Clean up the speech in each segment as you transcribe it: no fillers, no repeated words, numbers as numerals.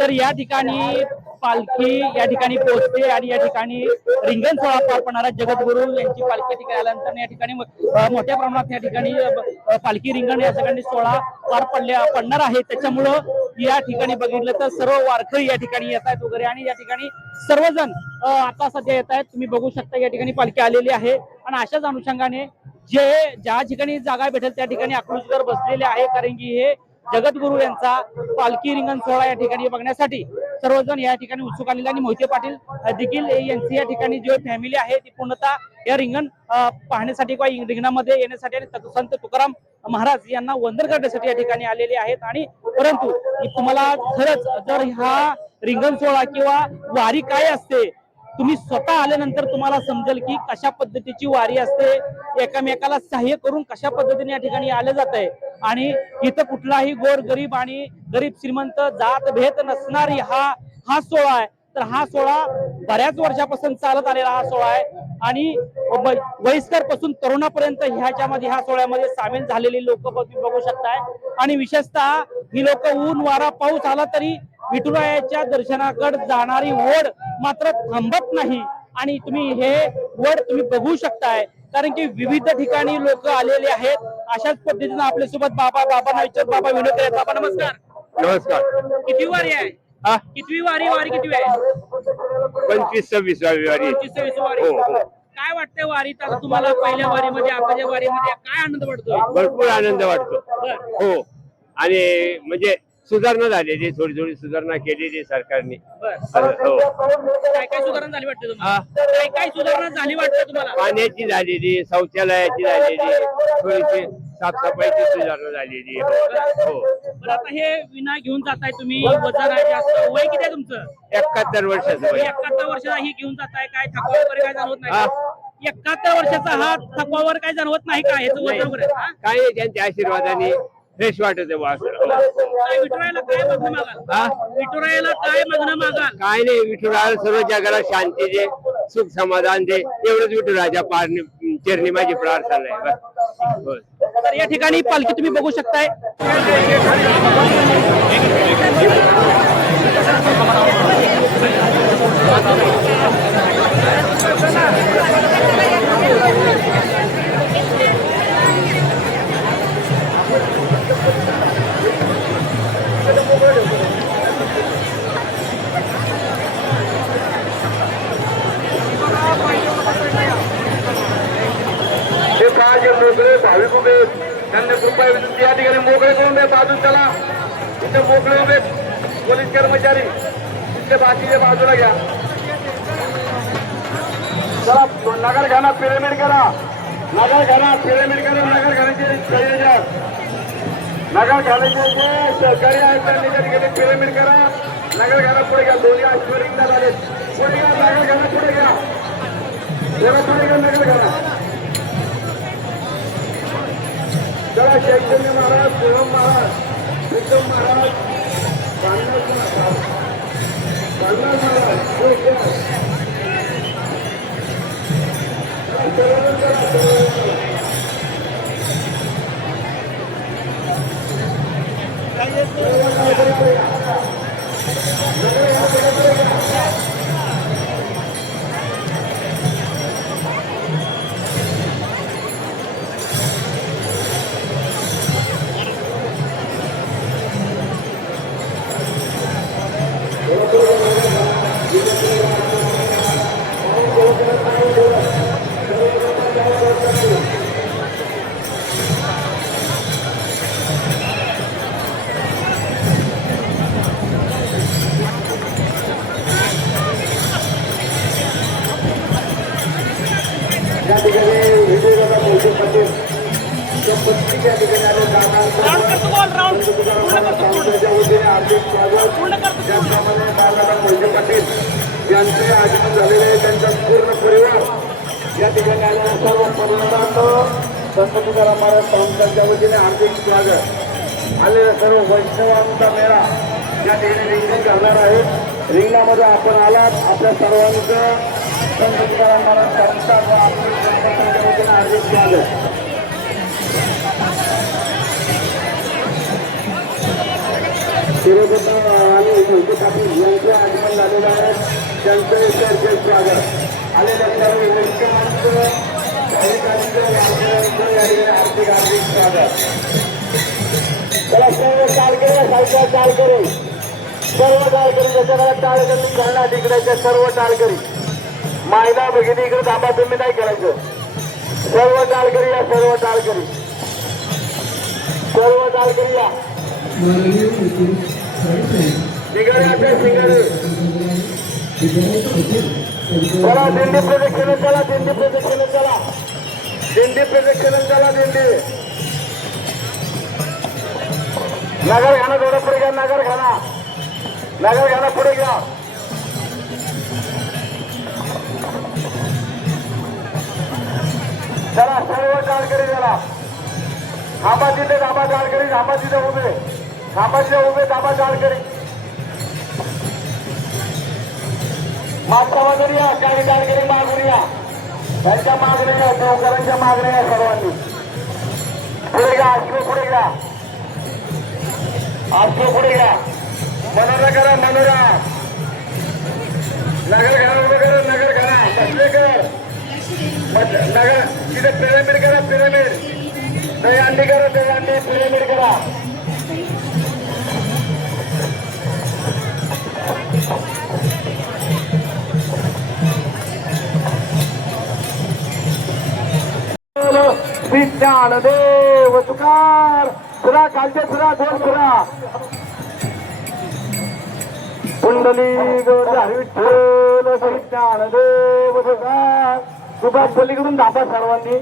तर या ठिकाणी पालखी या ठिकाणी पोहोचते आणि या ठिकाणी रिंगण सोहळा पार पडणारा जगद्गुरू यांची पालखी ठिकाणी आल्यानंतर या ठिकाणी मोठ्या प्रमाणात या ठिकाणी पालखी रिंगण या ठिकाणी सोहळा पार पडणार आहे। त्याच्यामुळं या ठिकाणी बघितलं तर सर्व वारकरी या ठिकाणी येत आहेत वगैरे आणि या ठिकाणी सर्वजण आता सध्या येत आहेत। तुम्ही बघू शकता या ठिकाणी पालखी आलेली आहे आणि अशाच अनुषंगाने ज्या ठिकाणी जागा भेटेल त्या ठिकाणी आक्रोशकर बसलेले आहे, कारण की हे जगद्गुरू यांचा पालखी रिंगण सोहळा या ठिकाणी बघण्यासाठी सर्वजण या ठिकाणी उत्सुक आलेले आणि मोहिते पाटील देखील यांची या ठिकाणी जी फॅमिली आहे ती पूर्णतः या रिंगण पाहण्यासाठी किंवा रिंगणामध्ये येण्यासाठी आणि संत तुकाराम महाराज यांना वंदन करण्यासाठी या ठिकाणी आलेले आहेत। आणि परंतु तुम्हाला खरंच जर हा रिंगण सोहळा किंवा वारी काय असते तुम्ही स्वतः आल्यानंतर तुम्हाला समजेल की कशा पद्धतीची वारी असते, एकामेकाला सहाय्य करून कशा पद्धतीने या ठिकाणी आलं जात आहे आणि इथं कुठलाही गोर गरीब आणि गरीब श्रीमंत जात भेद नसणारी हा सोहळा आहे। तर हा सोहळा बऱ्याच वर्षापासून चालत आलेला हा सोहळा आहे आणि वयस्कर पासून तरुणापर्यंत ह्या सोहळ्यामध्ये सामील झालेली लोक बघू शकताय आणि विशेषतः ही लोक ऊन वारा पाऊस आला तरी विठुरायाच्या दर्शनाकडे जाणारी ओढ मात्र थांबत नाही आणि तुम्ही हे ओढ तुम्ही बघू शकताय, कारण की विविध ठिकाणी लोक आलेले आहेत। अशाच पद्धतीने आपल्या सोबत बाबा विचार बाबा विनोद आहेत। बाबा नमस्कार। नमस्कार। किती वारी आहे? कितवी वारी किती आहे? 25-26वी वारी। 25-26वी वारी। काय वाटतंय वारीत आता तुम्हाला? पहिल्या वारीमध्ये आताच्या वारीमध्ये काय आनंद वाटतोय? भरपूर आनंद वाटतो। हो, आणि म्हणजे सुधारणा झालेली, थोडी सुधारणा केलेली सरकारने। हो, काय सुधारणा झाली वाटते तुम्हाला? काय सुधारणा झाली वाटते तुम्हाला? पाण्याची झालेली, शौचालयाची झालेली, थोडीशी साफसफाईची सुधारणा झालेली। हो। आता हे विना घेऊन जाताय तुम्ही, वजन आहे जास्त, वय किती आहे तुमचं? 71 वर्षाचं वय। 71 वर्षाचा ही घेऊन जाताय, काय थकवा वगैरे काय जाणवत नाही? 71 वर्षाचा हा थकवावर काय जाणवत नाही का? ह्याचं वजन वगैरे काय नाही, त्यांच्या आशीर्वादाने फ्रेश वाटत आहे। विठुरायाला काय मागणं मागाल? विठुरायाला काय मागणं मागाल? काय नाही, विठुरायाला सर्व जगाला शांती दे, सुख समाधान दे, एवढंच विठुरायाच्या चरणी माझी प्रार्थना आहे। तर या ठिकाणी पालखी तुम्ही बघू शकताय। मोकळे भाविक उभे, त्यांना कृपया विनंती या ठिकाणी मोकळे करून दे, बाजू चला, इथे मोकळे उभे पोलीस कर्मचारी, इथे बाकीच्या बाजूला घ्या। चला, नगर घाना पिरामिड करा, नगर घाना पिरामिड करा, नगर घाण्याचे संयोजक, नगर घाण्याचे जे सहकारी आहेत त्यांनी त्या ठिकाणी पिरामिड करा, नगर घाना पुढे घ्या, दोन्ही आश्वरिंदा झाले, पुढे घ्या, नगर घाना पुढे घ्या, पुढे घ्या, नगर घाना। चला, चैतन्य महाराज, शिवम महाराज, विक्रम महाराज, कान्हाज महाराज, यांचे आगमन झालेले त्यांचा पूर्ण परिवार या ठिकाणी आलेल्या सर्व परिवारांना संत तुकाराम महाराज संस्थांच्या वतीने हार्दिक स्वागत। आलेल्या सर्व वैष्णवांचा मेळा या ठिकाणी रिंगण करणार आहे। रिंगणामध्ये आपण आलात, आपल्या सर्वांचं संत तुकाराम महाराज संस्था व आपल्या संस्थांच्या वतीने हार्दिक स्वागत। शिरोपता आणि राजे पाटील यांचे आगमन झालेलं आहे. त्यांचं चर्चेत स्वागत. आलेल्या सर्व वैष्णवांचं भाविकांचं वारकऱ्यांचं या ठिकाणी हार्दिक हार्दिक स्वागत. चला सर्व टाळकरी साहित्य टाळकरी सर्व टाळकरी ज्याच्या घरात टाळकरी घालणार तिकडायच्या सर्व टाळकरी मायला भगिनी इकडे थांबा तुम्ही नाही करायचं. सर्व टाळकरी या सर्व टाळकरी सर्व टाळकरी या शिंगारे असेल शिंगारे चला दिंडी प्रदक्षिणा चला दिंडी प्रदक्षिणा चला दिंडी प्रदक्षिणा चला दिंडी नगर घाना थोडं पुढे घ्या नगर घाना पुढे घ्या. चला सर्व टाळकरी चला थांबा तिथे थांबा टाळकरी थांबा तिथे उभे थांबा तिथे उभे थांबा टाळकरी मागच्या बाजून या काही टाळकरी मागून या त्यांच्या मागण्या या देवकरांच्या मागण्या या सर्वांनी पुढे घ्या अश्व पुढे घ्या अश्व पुढे घ्या मनोरा करा मनोरा नगर घरा उभं करा नगर घरा बसले कर नगर तिथे पिरामिड करा पिरामिड दहीहंडी करा दहीहंडी पिरामिड करा विज्ञान देव तुकार सुरा खालचे सुरा दोन सुरा कुंडली गौरी विठ्ठल विज्ञान देव तुकार सुभाष पलीकडून धापा सर्वांनी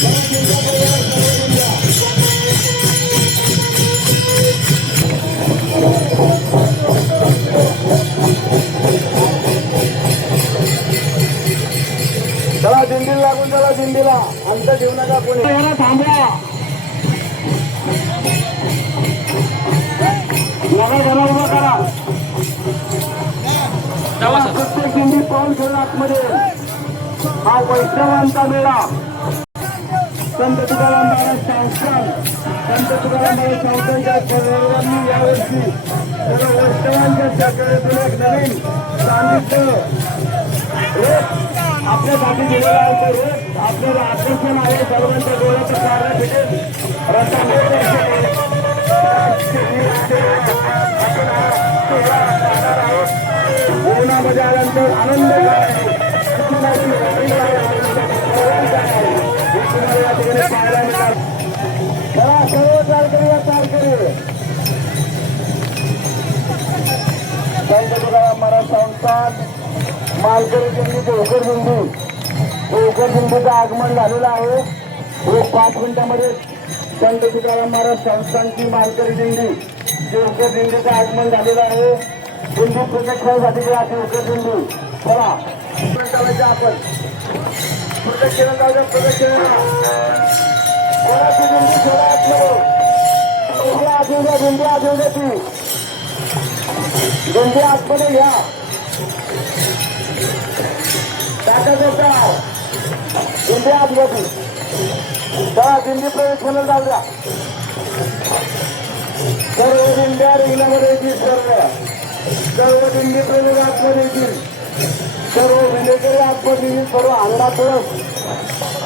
चला दिंडीला लागून चला दिंडीला अंतर ठेवू नका कोणी थांबवा घरा उभा करा प्रत्येक दिंडी पाऊल घेऊन आतमध्ये हा वैष्णवांचा मेळा संत तुकाराम महाराज संस्थान संत तुकाराम महाराज संस्थांच्या सर्वांनी यावर्षी सर्व वैष्णवांच्या सहकार्यातून एक नवीन चांदीचं आपल्यासाठी दिलेला आहे तर रोज आपल्याला आकर्षण आहे सर्वांच्या डोळ्याचं पाहायला भेटेल जीवनामध्ये आल्यानंतर आनंद या ठिकाणी पाहायला मिळतात चला सर्व चालकरी या चालकरी संत तुकाराम महाराज संस्थान मालकरी दिंडीचे उकरदिंडीचं आगमन झालेलं आहे एक 5 मिनिटांमध्ये संत तुकाराम महाराज संस्थानची मालकरी दिंडी उकरदिंडीचं आगमन झालेलं आहे दिंडी प्रदक्षिणासाठी जे आहे उकरदिंडी चला चालायचं आपण प्रदक्षिणा जाऊ प्रदक्षिणा कोणाची दिंडी सोडा आतमध्ये दिंडी आतमध्ये ती दिंडी आतमध्ये घ्या टाकायचा दिंडी आतमध्ये चला दिंडी प्रदक्षिणा जाऊ द्या सर्व दिंड्या रिंगणामध्ये येतील सर्व दिंडी प्रयोग आतमध्ये येतील सर्व विलेकरी आतमध्ये येतील सर्व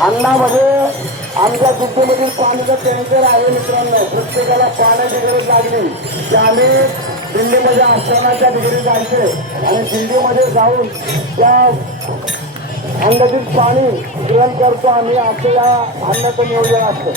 अन्नामध्ये आमच्या दिंडीमधील पाण्याचा टँकर आहे मित्रांनो प्रत्येकाला पाण्याची गरज लागली की आम्ही दिल्लीमध्ये असतानाच्या ठिकाणी जायचे आणि दिल्लीमध्ये जाऊन त्या अन्नातील पाणी ग्रहण करतो आम्ही असं या अन्नाचं नियोजन असतं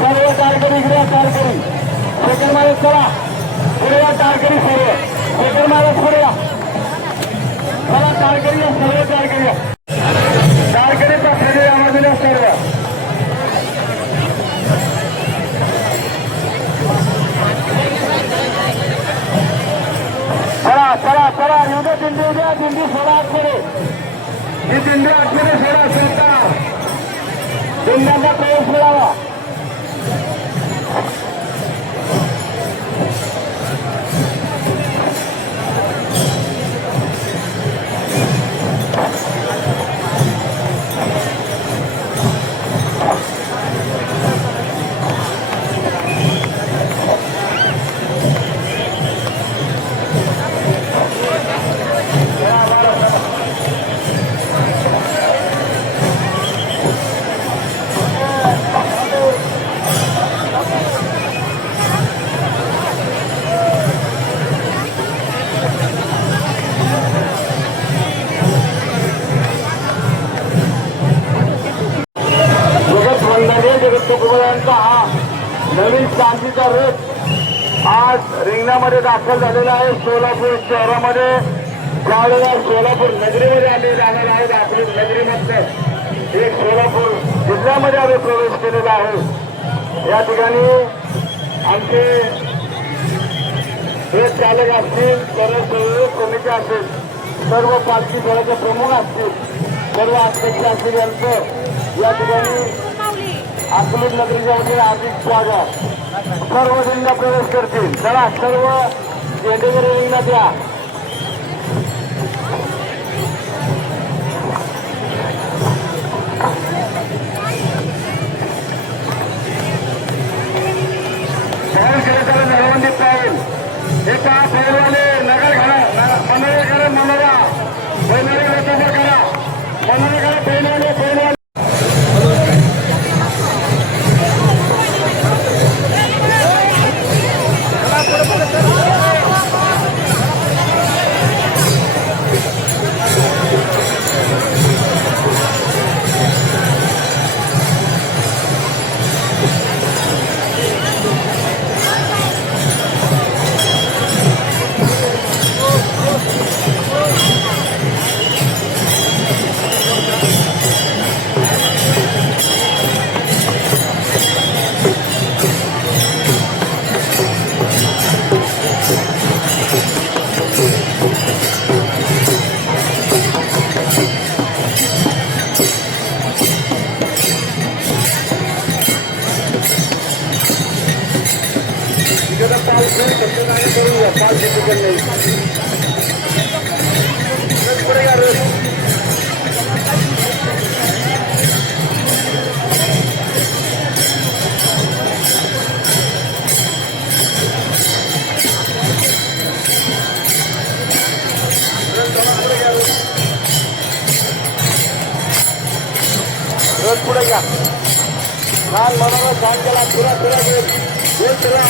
सर्व कारकरी इकडे कारकरी सेकंड मारे चला पुढे या कारकरी सर्व सेकंड मारे पुढे या चला कारकरी या सर्व कारकरी या कारकरीचा खेळी आवाज या सर्व चला चला चला एवढं दिंडी उद्या दिंडी सोडा आतमध्ये ही दिंडी आतमध्ये सोडा सोडता दिंड्यांना प्रवेश मिळावा जगत तुकोबांचा हा नवीन क्रांतीचा रथ आज आज रिंगणामध्ये दाखल झालेला आहे. सोलापूर शहरामध्ये ज्यावेळेला सोलापूर नगरीमध्ये आम्ही जाणार आहोत, आपली नगरीमधनं एक सोलापूर जिल्ह्यामध्ये आम्ही प्रवेश केलेला आहे. या ठिकाणी आमचे हे चालक असतील, सर्व कमिटी असेल, सर्व पालखी दलाचे प्रमुख असतील, सर्व अध्यक्ष असतील यांचं या ठिकाणी अकलूज नगरीच्या वतीने हार्दिक स्वागत. सर्व रिंगणात प्रवेश करतील. चला सर्व झेंडेगिरी रिंगणात या. नरवंदीत पाहिजे हे पहा पैलवाले नगर घरा मनोरे करा, मनोरा पैलवाले करा, मनोरे करा, पैलवाले पैलवाले. पुढे घ्या. छान मनोरा छान केला. पुरा पुरा गोल चला.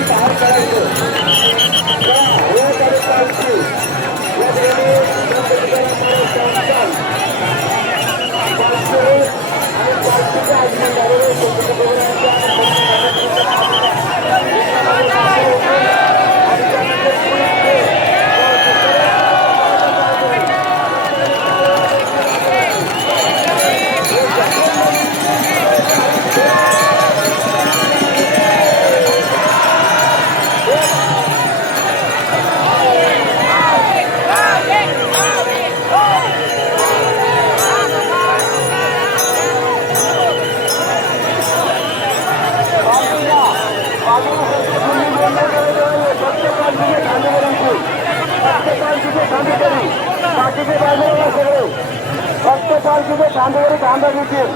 बाहेर काढायचं बाकीचे बाजूला सगळे फक्त पालखीचे खांदेकरी खांदा घेतील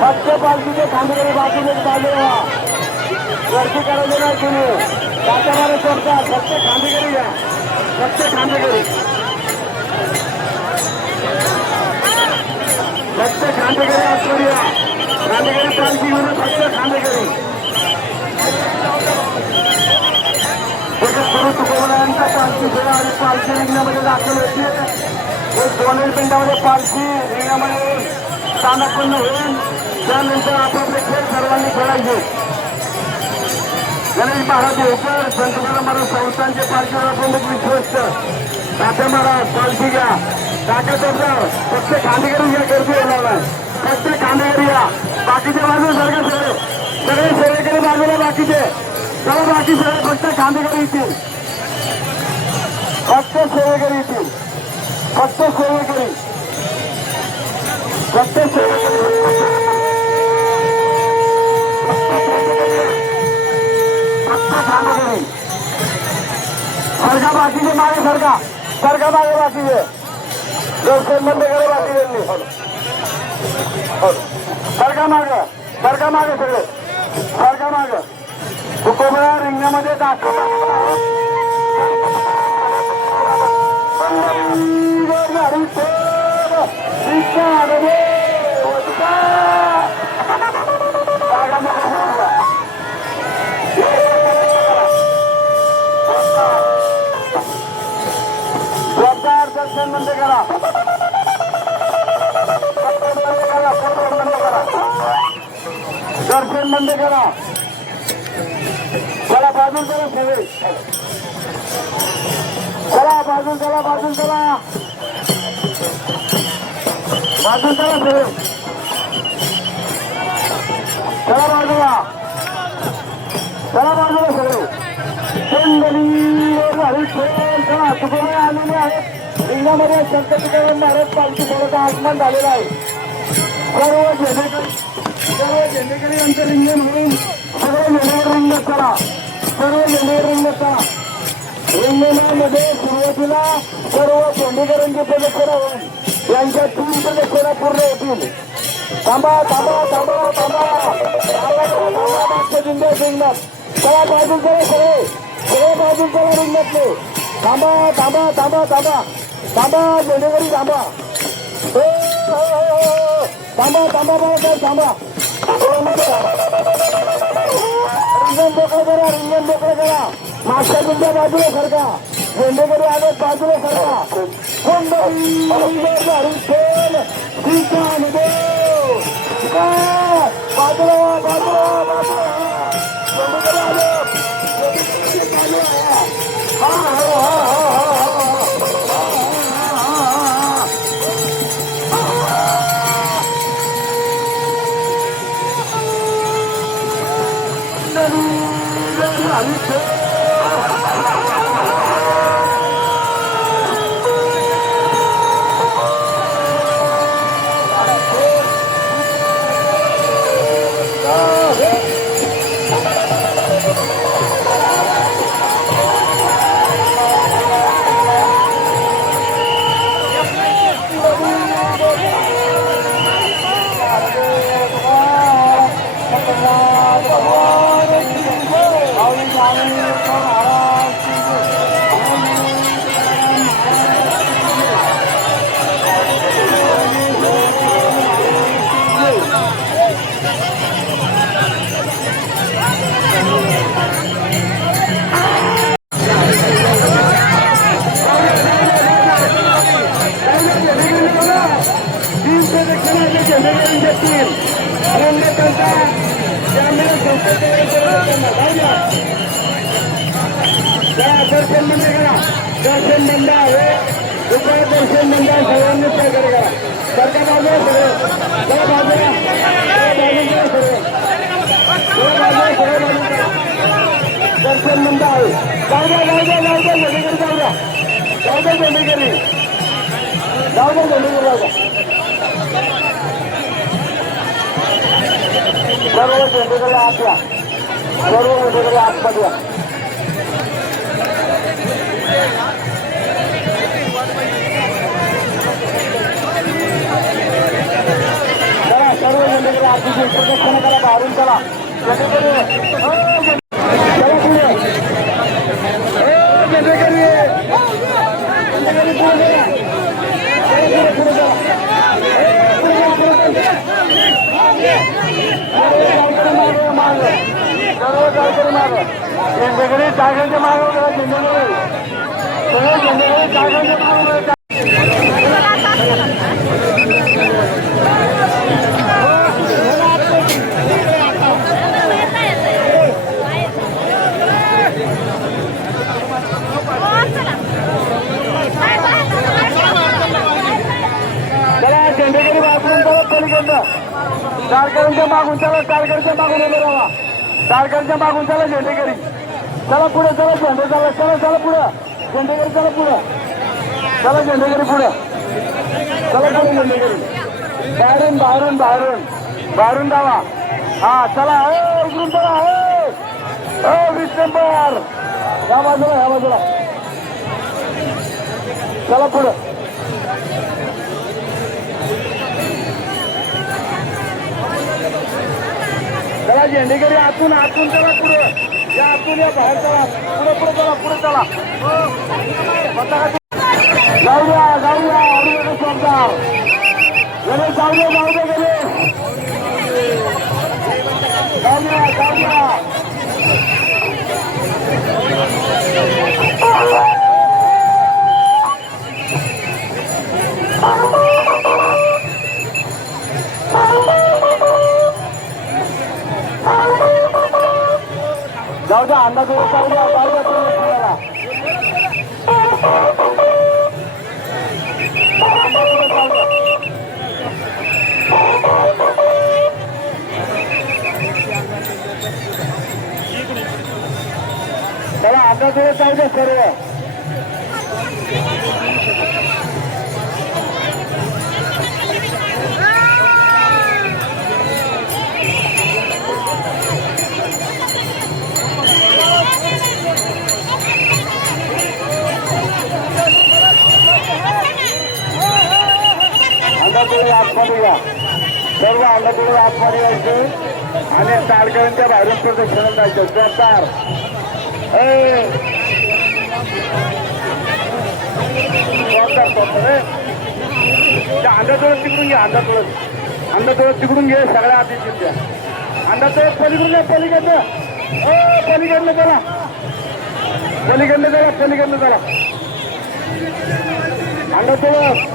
फक्त पालखीचे खांदेकरी बाकीचे बाजूला गर्दी करायची नाही तुम्ही त्याच्यामध्ये सोडता फक्त खांदेकरी घ्या फक्त खांदेकरी आजकडे या खांदेकरी पालखी म्हणून फक्त खांदेकरी गुरु तुकोबरायांचा पालखी सोहळा आणि पालखी रिंगणामध्ये दाखल होते दोन्ही पिंडामध्ये पालखी रिंगणामध्ये स्थानपूर्ण होईल त्यानंतर आपापले खेळ सर्वांनी खेळायचे गणेश महाराज होकर संत तुकाराम महाराज संस्थांचे पालखीवर प्रमुख विश्वस्त तात्या महाराज पालखी घ्या तात्या सरदार फक्त खांदेकरी घ्या गर्दी होणार नाही फक्त खांदेकरी या बाकीच्या बाजूला सगळे सेवेकरी बाजूला बाकीचे सर्व बाकी सगळे फक्त खांदेकरी येतील फक्त सेवेकरी येतील फक्त सेवेकरी फक्त सेवेकरी फक्त खांदेकरी सरका बाकीचे मागे सरका मागे बाकीचे दर्शन बंद करे बाकीचे सरका मागे सगळे सरका मागे तुकोबरा रिंगणामध्ये दाखल जोरदार दर्शन बंद करा दर्शन बंद करा चला बाजून चला सगळे चला बाजून चला सगळे चला बाजूला सगळे चला तुकोबरे आलेले आहेत रिंगणामध्ये संत तुकाराम महाराज पालखी सोहळ्याचं आगमन झालेलं आहे सर्व झेंडेकरी यांचं रिंगण होऊन सर्व झेंडेवर रिंगणात करा रिंगणामध्ये सुरुवातीला सर्व झेंडेकरांची प्रदक्षिणा होईल यांच्या 3 प्रदक्षिणा पूर्ण होतील थांबा मागच्या जिंकण्यात रिंगणात चला बाजू करा सगळे बाजू करा रिंगणातले थांबा झेंडेकरी थांबा रिंगण मोकळं करा मागच्या तुमच्या बाजूला सरका झेंडेकरी आले बाजूला सरका बाजूला दर्शन बंद करा. दर्शन बंद आहे. कृपया दर्शन बंद आहे. सर्वांनी सहकार्य करा. सरकार बाजूला सर्व. सर्व बाजूला. दर्शन बंद आहे. जाऊ द्या झेंडेकरी जाऊ द्या. जाऊ द्या झेंडेकरी. जाऊ द्या झेंडेकरी जाऊ द्या. सर्व झेंडेकरी आत या. सर्व झेंडेकरी आतमध्ये या. चला सर्व झेंडेकरी आतमध्ये प्रदक्षिणा करा. बाहेरून चला. झेंडेकरी चला पुढे. झेंडेकरी झेंडेकरी टाकायचे मागवलं. झेंडेकरी सगळे झेंडेकरी टाकायचे मागवलं. चला झेंडेकरी वापरून चला पलीकडनं. टारकरीच्या मागून चला. टारकरीच्या मागून उभे राहा. टारकरीच्या मागून चला झेंडेकरी. चला पुढे. चला झेंडे चला. चला चला पुढं. झेंडेकरी चला पुढं. चला झेंडेकरी पुढं. चला पुढे झेंडेकरी. बाहेरून बाहेरून बाहेरून बाहेरून जावा. हा चला. उघडून चला. हो 20 नंबर. या बाजूला. या बाजूला. चला पुढं. चला झेंडेकरी आतून चला पुढे. या आतून या. बाहेर चला. पुढे चला. पुढे चला. जाऊया अरुण सरदार. गणेश जाऊया. गणेश जाऊया. जाऊ द्या. अंदाज जाऊ द्या. चला अंदाज जाऊ द्या सर्व. आतमध्ये या. सर्व अंगाकडे आतमध्ये यायचं आणि टाळकऱ्यांच्या बाहेरून प्रदक्षिणा जायचं. सरदार अंधातोळत तिकडून घ्या. अंधातोळत तिकडून घे. सगळ्या आधी द्या. अंधातोळत पलीकडून घ्या. पलीकडनं चला. पलीकडनं चला. अंधातोळत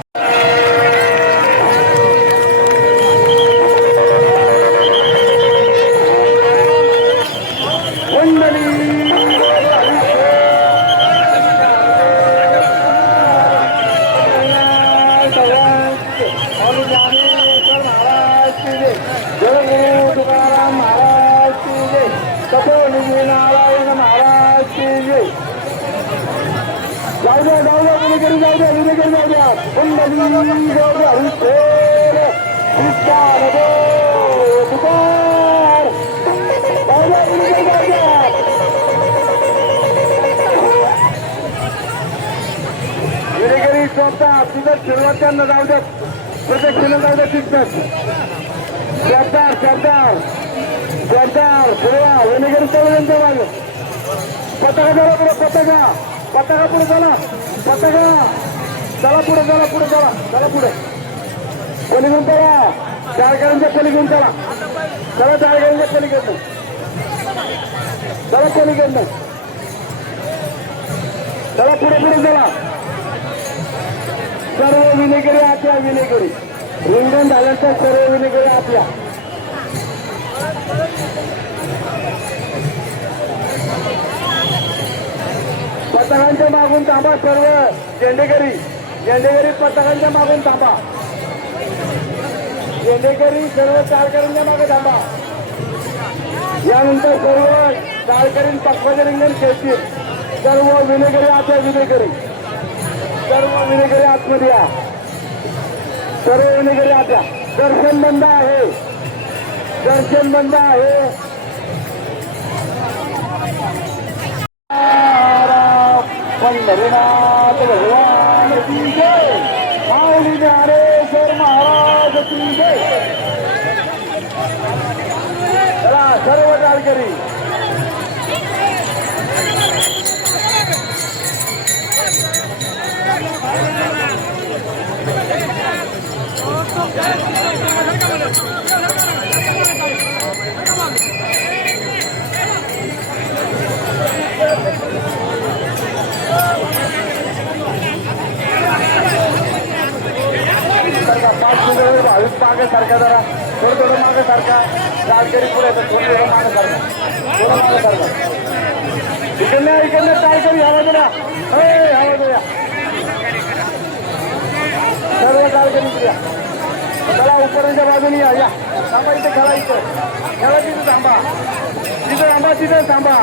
सुरुवात त्यांना जाऊ द्या. प्रदक्षिणा जाऊ द्या. तिथंच सरदार सुरुवात वेणेकरी चला. त्यांच्या मागे पताका चला पुढे. पताका पुढे चला. चला पुढे. पलीकडून चला. टाळकऱ्यांच्या पलीकडून चला. टाळकऱ्यांच्या पलीकडनं. चला पुढे चला. सर्व विनेकरी आपल्या. रिंगण झाल्यानंतर सर्व विनेकरी आपल्या. पथकांच्या मागून थांबा सर्व झेंडेकरी पथकांच्या मागून थांबा. झेंडेकरी सर्व चालकऱ्यांच्या मागे थांबा. यानंतर सर्व चालकरी पक्वाचे रिंगण खेळतील. सर्व विनेकरी आता विनेकरी आतमध्ये या. सर्व विनेकरी आता दर्शन बंद आहे. पंढरीनाथ भगवान की जय. माऊली ज्ञानेश्वर महाराज की जय. चला सर्व चालकरी भाविक मागे सारखा जरा थोडं मागे सारखा. चालकरी पुढे थोडं मागे सारखा. इकडनं चालकरी हवा दे ना. हवा दे सर्व चालकरी या. चला उपरांच्या बाजूने या. थांबा इथे खेळा. तिथं थांबा. तिथं थांबा.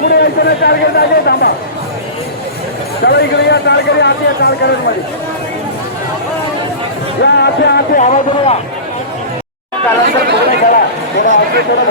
पुढे यायचं नाही. चालकरी जागे थांबा. चला इकडे या. चालकरी आत या. चालकऱ्यांमध्ये या. आते हवा दे या. त्यानंतर पुढे खेळा. थोडं आते थोडं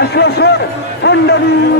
अश्वस्वर कुंडली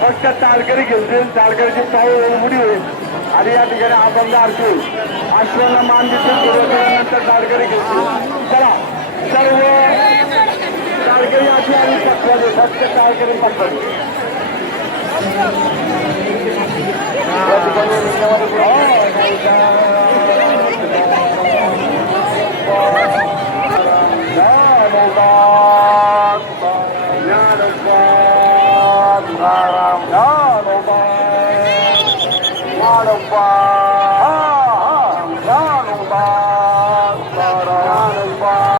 फक्त तालकरी घेतील. तालकरीची पाऊल उडी होईल आणि या ठिकाणी अभंग आरती अश्वांना मान देतील. नंतर तालकरी घेतील. चला सर्व तालकरी अशी आणि पक्षाचे फक्त तालकरी पक्षाचे या ठिकाणी